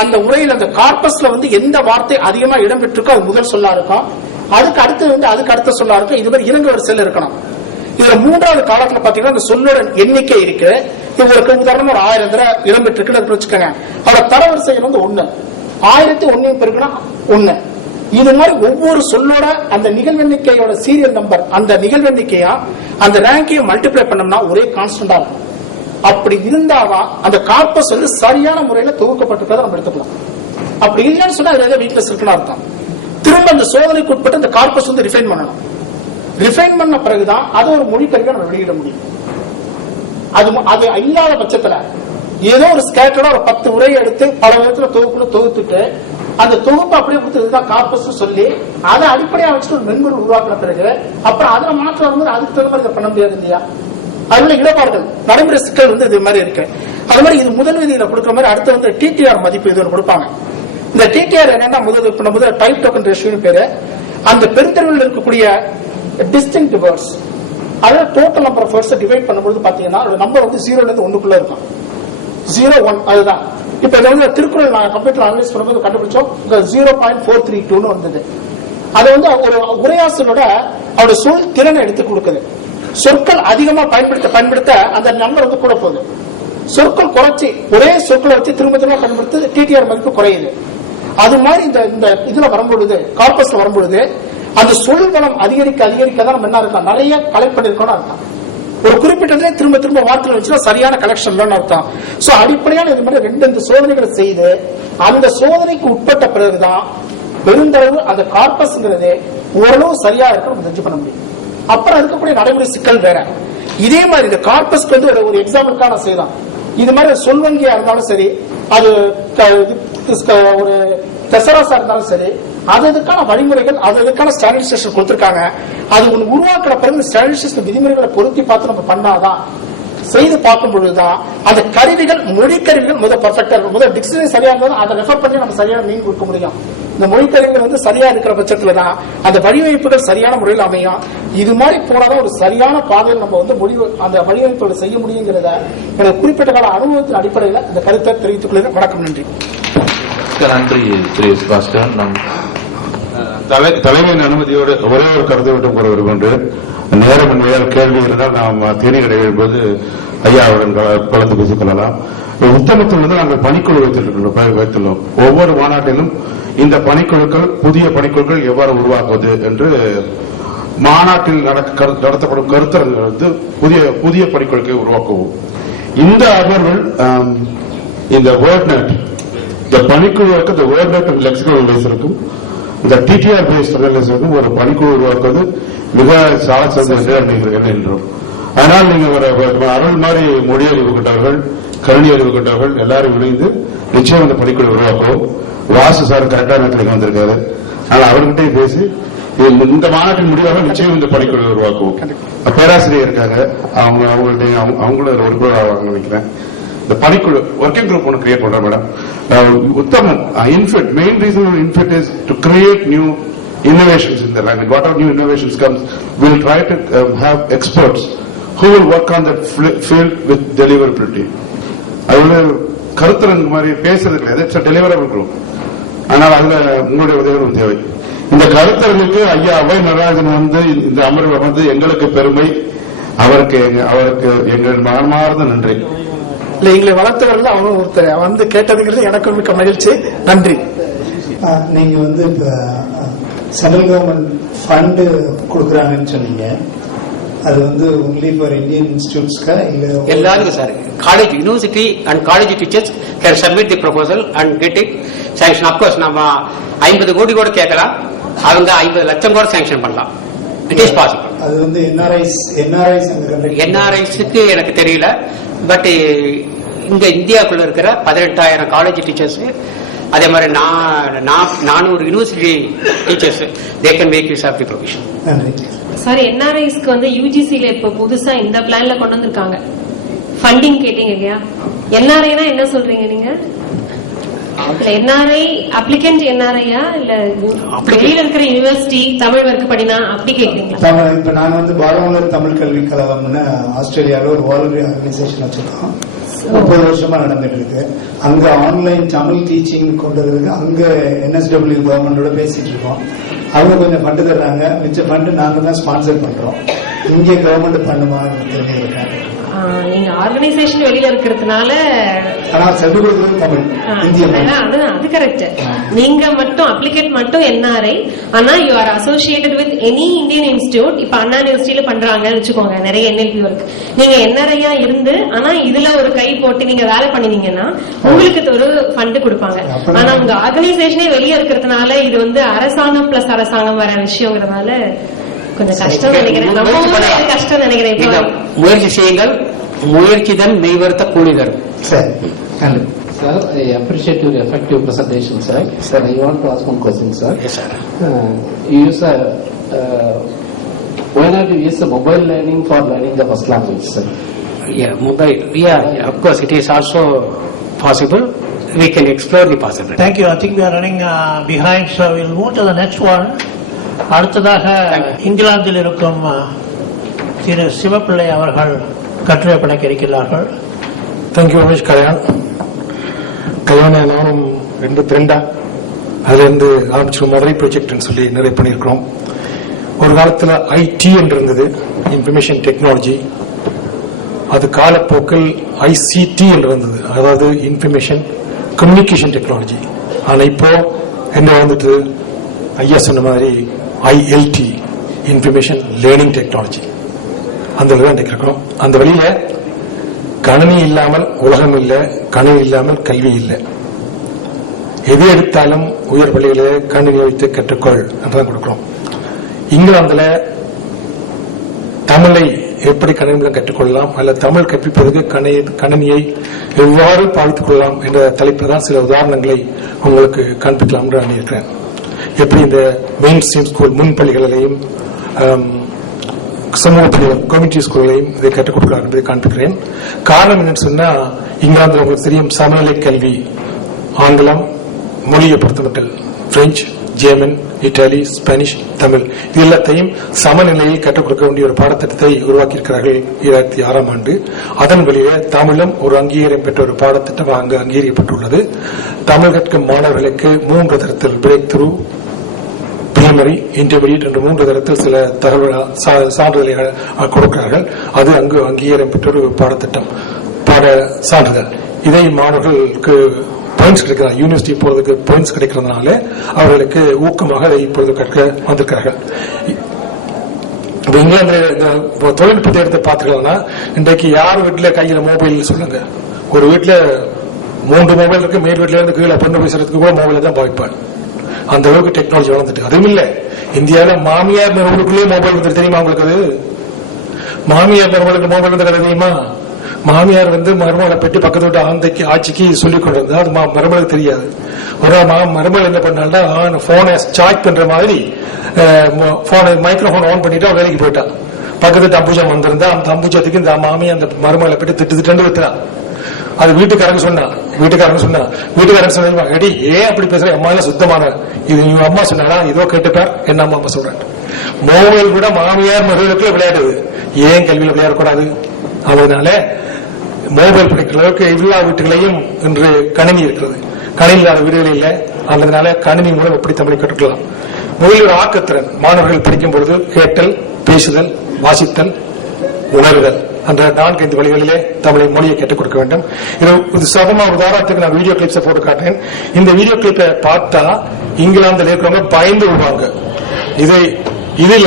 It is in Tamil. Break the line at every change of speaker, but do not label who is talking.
அந்த உரையில் அந்த கார்பஸ்ல வந்து எந்த வார்த்தை அதிகமா இடம் பெற்றிருக்கோ அது முதல் சொல்லா இருக்கும் அதுக்கு அடுத்து வந்து அதுக்கு அடுத்த சொல்லா இருக்கும் இது மாதிரி ஒரு செல் இருக்கணும். இதுல மூன்றாவது காலத்துல பாத்தீங்கன்னா அந்த சொல்லோட எண்ணிக்கை இருக்கு. இது ஒரு உதாரணம் ஒரு ஆயிரம் தடவை இடம் பெற்றிருக்குன்னு வச்சுக்கோங்க அதோட தரவரிசை வந்து ஒண்ணு. ஆயிரத்தி ஒன்னு பெருக்குன்னா ஒண்ணு. இது மாதிரி ஒவ்வொரு சொல்லோட அந்த நிகழ்வெண்ணிக்கையோட சீரியல் நம்பர் அந்த நிகழ்வெண்ணிக்கையா அந்த ரேங்கையும் மல்டிப்ளை பண்ணோம்னா ஒரே கான்ஸ்டன்டா இருக்கும். அப்படி இருந்தாதான் அந்த கார்பஸ் வந்து சரியான முறையில தொகுக்கப்பட்டிருக்கிறத நம்ம எடுத்துக்கலாம். அப்படி இல்லைன்னு சொன்னா அது ஏதோ வீக்னஸ் இருக்குன்னு அர்த்தம். திரும்ப அந்த சோதனைக்கு உட்பட்டு அந்த கார்பஸ் வந்து ரிஃபைன் பண்ணணும். ரிஃபைன் பண்ண பிறகுதான் அது ஒரு மொழி நம்ம வெளியிட முடியும். அது அது இல்லாத பட்சத்துல ஏதோ ஒரு ஸ்கேட்டரோட ஒரு பத்து உரையை எடுத்து பல விதத்துல தொகுப்புல தொகுத்துட்டு அந்த தொகுப்பு அப்படியே கொடுத்து இதுதான் கார்பஸ் சொல்லி அதை அடிப்படையா வச்சுட்டு ஒரு மென்பொருள் உருவாக்கின பிறகு அப்புறம் அதுல மாற்றம் வரும்போது அதுக்கு தகுந்த மாதிரி பண்ண முடியாது இல்லையா? அதுல இடபாடுகள் நடைமுறை சிக்கல் வந்து இது மாதிரி இருக்கு. அது மாதிரி இது முதல் விதியில கொடுக்குற மாதிரி அடுத்து வந்து டிடிஆர் மதிப்பு இது கொடுப்பாங்க. இந்த டிடிஆர் என்னன்னா முதல் இப்ப டைப் டோக்கன் ரேஷியோன்னு பேரு. அந்த பெருந்தெருவில் இருக்கக்கூடிய டிஸ்டிங் வேர்ட்ஸ் அதாவது total number of words divide பண்ணும்போது பாத்தீங்கன்னா நம்பர் வந்து ஜீரோல இருந்து ஒண்ணுக்குள்ள இருக்கும். ஜீரோ ஒன் அதுதான். இப்ப இதை வந்து திருக்குறள் நான் கம்ப்யூட்டர் அனலைஸ் பண்ணும்போது கண்டுபிடிச்சோம். ஜீரோ பாயிண்ட் ஃபோர் த்ரீ டூன்னு வந்தது. அது வந்து ஒரு உரையாசலோட அவருடைய சொல் திறனை எடுத்து கொடுக்குது. சொற்கள் அதிகமா பயன்படுத்த பயன்படுத்த அந்த நம்பர் வந்து கூட போகுது. சொற்கள் குறைச்சி ஒரே சொற்களை வச்சு திரும்ப திரும்ப பயன்படுத்த டிடிஆர் மதிப்பு குறையுது. அது மாதிரி இந்த இந்த இதுல வரும்பொழுது கார்பஸ்ல வரும்பொழுது அந்த சொல் வளம் அதிகரிக்க அதிகரிக்க தான் நம்ம என்ன இருக்கலாம் நிறைய கலெக்ட் பண்ணிருக்கோம்னு அர்த்தம். ஒரு குறிப்பிட்டதே திரும்ப திரும்ப வார்த்தை வச்சுன்னா சரியான கலெக்ஷன் அர்த்தம். சோ அடிப்படையான இது மாதிரி ரெண்டு இந்த சோதனைகளை செய்து அந்த சோதனைக்கு உட்பட்ட பிறகுதான் பெருந்தளவு அந்த கார்பஸ்ங்கிறது ஓரளவு சரியா இருக்கும் நம்ம ஜட்ஜ் பண்ண முடியும். அப்புறம் இருக்கக்கூடிய நடைமுறை சிக்கல் வேற. இதே மாதிரி இந்த கார்பஸ்க்கு வந்து ஒரு- எக்ஸாம்பிளுக்காக நான் செய்யலாம். இது மாதிரி சொல்வங்கியா இருந்தாலும் சரி அது ஒரு தெசராசா இருந்தாலும் சரி அது அதுக்கான வழிமுறைகள் அது அதுக்கான ஸ்டாண்டர்டைசேஷன் கொடுத்திருக்காங்க. அது ஒன்று உருவாக்குற பிறகு ஸ்டாண்டர்டைசேஷன் விதிமுறைகளை பொருத்தி பார்த்து நம்ம பண்ணாதான் செய்து பார்க்கும் பொழுதுதான் அந்த கருவிகள் மொழி கருவிகள் முதல் பர்ஃபெக்டா இருக்கும். முதல் டிக்ஷனரி சரியா இருந்தாலும் அதை ரெஃபர் பண்ணி நம்ம சரியான மீன் கொடுக்க முடியும். இந்த மொழி கருவிகள் வந்து சரியா இருக்கிற பட்சத்துல தான் அந்த வடிவமைப்புகள் சரியான முறையில் அமையும் இது மாதிரி போனாதான் ஒரு சரியான பாதையில் நம்ம வந்து முடிவு அந்த வடிவமைப்புகளை செய்ய முடியுங்கிறத எனக்கு குறிப்பிட்ட கால அனுபவத்தின் அடிப்படையில் இந்த கருத்தை தெரிவித்துக் கொள்கிறேன். வணக்கம் நன்றி.
நன்றி திரு பாஸ்கர். நம்
தலை தலைமையின் அனுமதியோடு ஒரே ஒரு கருத்தை விட்டு கூற விரும்புகின்றேன். நேரம் வேறு கேள்வி இருந்தால் நாம் தேனி இடைவெளியின் போது ஐயாவுடன் கல- கலந்து பேசிக் கொள்ளலாம். உத்தமத்தில் வந்து நாங்கள் பணிக்குழு வைத்திருக்கிறோம் வைத்துள்ளோம். ஒவ்வொரு மாநாட்டிலும் இந்த பணிக்குழுக்கள் புதிய பணிக்குழுக்கள் எவ்வாறு உருவாக்குவது என்று மாநாட்டில் நடத்தப்படும் கருத்தரங்குகள் வந்து புதிய புதிய பணிக்குழுக்கை உருவாக்குவோம். இந்த அமர்வில் இந்த வேர்ட் நெட் இந்த பணிக்குழுவுக்கு இந்த வேர்ட் நெட் லெக்சிகல் இருக்கும். இந்த டிடிஆர் பேஸ் இருக்கும். ஒரு பணிக்குழு உருவாக்குவது மிக சால சிறந்த என்று அதனால் நீங்க ஒரு அருள் மாதிரி மொழி அறிவு கொண்டவர்கள் கருணி அறிவு கொண்டவர்கள் எல்லாரும் இணைந்து நிச்சயம் இந்த பணிக்குழு உருவாக்குவோம். வாசு சார் கரெக்டான நேரத்தில் வந்திருக்காரு. ஆனால் அவர்கிட்டயே பேசி இந்த மாநாட்டின் முடிவாக நிச்சயம் இந்த பணிக்குழு உருவாக்குவோம். பேராசிரியர் இருக்காங்க. அவங்க அவங்கள்ட்ட அவங்க- அவங்களும் ஒரு குழு ஆவாங்கன்னு நினைக்கிறேன் இந்த பணிக்குழு ஒர்க்கிங் குரூப் ஒன்று கிரியேட் பண்றோம் மேடம் உத்தமம் INFITT main reason INFITT is to create new innovations in the language. Whatever new innovations comes, we'll try to um, have experts who will work on that field with deliverability. கருத்தரங்கு மாதிரி பேசுறது கிடையாது. இட்ஸ் டெலிவரபிள் குரூப் ஆனால் அதுல உங்களுடைய உதவிகளும் தேவை. இந்த கருத்தரங்குக்கு ஐயா அவை நடராஜன் வந்து இந்த அமர்வில் வந்து எங்களுக்கு பெருமை. அவருக்கு அவருக்கு எங்கள் மனமார்ந்த நன்றி.
இல்ல எங்களை வளர்த்தவர்கள் அவனும் ஒருத்தர். வந்து கேட்டதுங்கிறது எனக்கும் மிக்க மகிழ்ச்சி. நன்றி.
நீங்க வந்து இப்ப சென்ட்ரல் கவர்மெண்ட் ஃபண்டு கொடுக்குறாங்கன்னு சொன்னீங்க. அது வந்து ஒன்லி ஃபார் இந்தியன் இன்ஸ்டியூட்ஸ்க்கா இல்ல
எல்லாருக்கும் sir college university and college teachers can submit the proposal and get it sanction of course நம்ம ஐம்பது கோடி கூட கேட்கலாம். அவங்க ஐம்பது லட்சம் கூட சாங்ஷன் பண்ணலாம். இட் இஸ் பாசிபிள்
அது வந்து என்ஆர்ஐஸ் என்ஆர்ஐஸ்
என்ஆர்ஐஸுக்கு எனக்கு தெரியல. பட் இங்க இந்தியாவுக்குள்ள இருக்கிற பதினெட்டாயிரம் காலேஜ் டீச்சர்ஸ் அதே மாதிரி நான் நான் நானூறு university teachers they can make use of the provision
sir என்ஆர்ஐஸ்க்கு வந்து யூஜிசில இப்ப புதுசா இந்த பிளான்ல கொண்டு வந்திருக்காங்க. ஃபண்டிங் கேட்டீங்க இல்லையா? என்ஆர்ஐனா என்ன சொல்றீங்க நீங்க? என்ஆர்ஐ அப்ளிகன்ட் என்ஆர்ஐயா இல்ல வெளியில இருக்கிற யூனிவர்சிட்டி தமிழ் படினா அப்படி கேக்குறீங்களா?
தமிழ் இப்ப நாங்க வந்து பாரமலர் தமிழ் கல்வி கழகம்னு ஆஸ்திரேலியாவில் ஒரு வாலண்டரி ஆர்கனைசேஷன் வச்சிருக்கோம். முப்பது வருஷமா நடந்துட்டு இருக்கு. அங்க ஆன்லைன் தமிழ் டீச்சிங் கொண்டு வரதுக்கு அங்க என்எஸ்டபிள்யூ கவர்மெண்டோட பேசிட்டு இருக்கோம். அவங்க கொஞ்சம் ஃபண்டு தர்றாங்க. மிச்ச ஃபண்டு நாங்க தான் ஸ்பான்சர் பண்றோம். இங்க கவர்மெண்ட் பண்ணுமா தெரிஞ்சிருக்காங்க
ஆ, நீங்க ஆர்கனைசேஷன் வெளியில இருக்கிறதுனால
ஆனா கொடுக்குறது தமிழ் இந்திய
அதுதான், அது கரெக்ட் நீங்க மட்டும் அப்ளிகேட் மட்டும் என்ஆர்ஐ ஆனா you are associated with any Indian institute இப்ப அண்ணா யூனிவர்சிட்டியில பண்றாங்கன்னு வச்சுக்கோங்க நிறைய என்எல்பி ஒர்க் நீங்க என்ஆர்ஐயா இருந்து ஆனா இதுல ஒரு கை போட்டு நீங்க வேலை பண்ணினீங்கன்னா உங்களுக்கு ஒரு ஃபண்ட் கொடுப்பாங்க. ஆனா உங்க ஆர்கனைசேஷனே வெளியே இருக்கிறதுனால இது வந்து அரசாங்கம் பிளஸ் அரசாங்கம் வர விஷயங்கிறதுனால கொஞ்சம் கஷ்டம் நினைக்கிறேன். கஷ்டம் நினைக்கிறேன்
முயற்சி செய்யுங்கள். முயற்சிதன் மெய்வர்த்த கூலி தரும்
சரி நன்றி.
Sir, I appreciate your effective presentation, sir. Sir, I want to ask one question, sir.
Yes, sir.
Uh, you use a, uh, why not you use the mobile learning for learning the first language, sir?
Yeah, mobile. Yeah, yeah, of course, it is also possible. We can explore the possibility.
Thank you. I think we are running uh, behind, so we'll move to the next one. அடுத்ததாக இங்கிலாந்தில் இருக்கும் uh, திரு சிவப்பிள்ளை அவர்கள் கட்டுரை படைக்க இருக்கிறார்கள்
தேங்க்யூ ரமேஷ் கல்யாண் கல்யாண நானும் எண்பத்தி ரெண்டா அதுல இருந்து ஆரம்பிச்சு மதுரை ப்ராஜெக்ட்னு சொல்லி நிறைய பண்ணியிருக்கிறோம் ஒரு காலத்துல ஐடி என்று இருந்தது இன்ஃபர்மேஷன் டெக்னாலஜி அது காலப்போக்கில் ஐசிடி என்று வந்தது. அதாவது இன்ஃபர்மேஷன் கம்யூனிகேஷன் டெக்னாலஜி ஆனால் இப்போ என்ன வந்துட்டு? ஐயா சொன்ன மாதிரி ஐஎல்டி இன்ஃபர்மேஷன் லேர்னிங் டெக்னாலஜி அந்த வழியில் தான் இருக்கிறோம். அந்த வழியில கணினி இல்லாமல் உலகம் இல்லை கணினி இல்லாமல் கல்வி இல்லை. எது எடுத்தாலும் உயர் பள்ளிகளே கணினி வைத்து கற்றுக்கொள் என்றுதான் கொடுக்கிறோம். இங்கிலாந்துல தமிழை எப்படி கணினியில் கற்றுக்கொள்ளலாம்? அல்ல தமிழ் கற்பிப்பதற்கு கணி- கணினியை எவ்வாறு பாதித்துக் கொள்ளலாம்? என்ற தலைப்பில் தான் சில உதாரணங்களை உங்களுக்கு காண்பிக்கலாம் என்று நான் எப்படி இந்த மெயின் ஸ்ட்ரீம் ஸ்கூல் முன் பள்ளிகளிலேயும் சமூக கம்யூனிட்டி ஸ்கூல்களையும் இதை கற்றுக் கொடுக்கிறார் என்பதை காண்பிக்கிறேன். காரணம் என்னன்னு சொன்னா இங்கிலாந்தில் உங்களுக்கு தெரியும் சமநிலை கல்வி ஆங்கிலம் மொழியை பொறுத்தமட்டில் French German Italy Spanish Tamil இது எல்லாத்தையும் சமநிலையில் கற்றுக் கொடுக்க வேண்டிய ஒரு பாடத்திட்டத்தை உருவாக்கியிருக்கிறார்கள் இரண்டாயிரத்தி ஆறாம் ஆண்டு. அதன் வழியே தமிழும் ஒரு அங்கீகாரம் பெற்ற ஒரு பாடத்திட்டம் அங்கு அங்கீகரிக்கப்பட்டுள்ளது. தமிழ் கற்கும் மாணவர்களுக்கு மூன்று தரத்தில் பிரேக் த்ரூ பிரைமரி இன்டர்மீடியட் என்ற மூன்று தரத்தில் சில தகவல் சா- சான்றிதழ்களை கொடுக்கிறார்கள். அது அங்கு அங்கீகாரம் பெற்ற ஒரு பாடத்திட்டம் பாட சான்றிதழ். இதை மாணவர்களுக்கு பாயிண்ட்ஸ் கிடைக்கிறாங்க. யூனிவர்சிட்டி போறதுக்கு பாயிண்ட்ஸ் கிடைக்கிறதுனால அவர்களுக்கு ஊக்கமாக அதை இப்பொழுது கற்க வந்திருக்கிறார்கள். இப்ப இங்கிலாந்து இந்த தொழில்நுட்பத்தை எடுத்து பார்த்துக்கலாம்னா இன்றைக்கு யார் வீட்டுல கையில மொபைல் சொல்லுங்க. ஒரு வீட்டுல மூன்று மொபைல் இருக்கு மேல் வீட்டுல இருந்து கீழே பொண்ணு பேசுறதுக்கு கூட மொபைல தான் பாவிப்பாங்க அந்த அளவுக்கு டெக்னாலஜி வளர்ந்துட்டு அதுவும் இல்ல. இந்தியாவில மாமியார் மருமகளுக்குள்ளேயே மொபைல் வந்துட்டு தெரியுமா உங்களுக்கு அது? மாமியார் நிறுவனத்துக்கு மொபைல் வந்து தெரியுமா? மாமியார் வந்து மருமகளை பெட்டி பக்கத்து விட்டு ஆந்தைக்கு ஆட்சிக்கு சொல்லிக் கொண்டிருந்தா அது மா- மருமகளுக்கு தெரியாது. ஒரு மா- மருமகள் என்ன பண்ணால்னா போனை சார்ஜ் பண்ற மாதிரி போனை மைக்ரோஃபோன் ஆன் பண்ணிட்டு அவ வேலைக்கு போயிட்டான் பக்கத்து தம்பூஜம் வந்திருந்தா அந்த தம்பூஜத்துக்கு இந்த மாமி அந்த மருமகளை பெட்டி திட்டு திட்டு வித்துறா அது வீட்டுக்காரங்க சொன்னா வீட்டுக்காரங்க சொன்னா வீட்டுக்காரங்க சொன்னா அடி ஏன் அப்படி பேசுற? அம்மா எல்லாம் சுத்தமான இது இவங்க அம்மா சொன்னாடா இதோ கேட்டுப்பார் என்ன அம்மா அம்மா சொல்றேன் மோபைல் கூட மாமியார் மருமகளுக்கு விளையாடுது. ஏன் கல்வியில் விளையாடக்கூடாது? அதனால மொபைல் படிக்கிற அளவுக்கு எல்லா வீட்டுகளையும் இன்று கணினி இருக்கிறது. கணினி இல்லாத வீடுகள் இல்லை. அதனால கணினி மூலம் எப்படி தமிழை கற்றுக்கலாம்? முதலில் ஆக்கத்திறன். மாணவர்கள் படிக்கும் பொழுது கேட்டல் பேசுதல் வாசித்தல் உணர்தல் அந்த நான்கு ஐந்து வழிகளிலே தமிழை மொழியை கற்றுக் கொடுக்க வேண்டும். இது இது உதாரணத்துக்கு நான் வீடியோ கிளிப்ஸை போட்டு காட்டேன் இந்த வீடியோ கிளிப்பை பார்த்தா இங்கிலாந்தில் இருக்கிறவங்க பயந்து விடுவாங்க இதை இதில்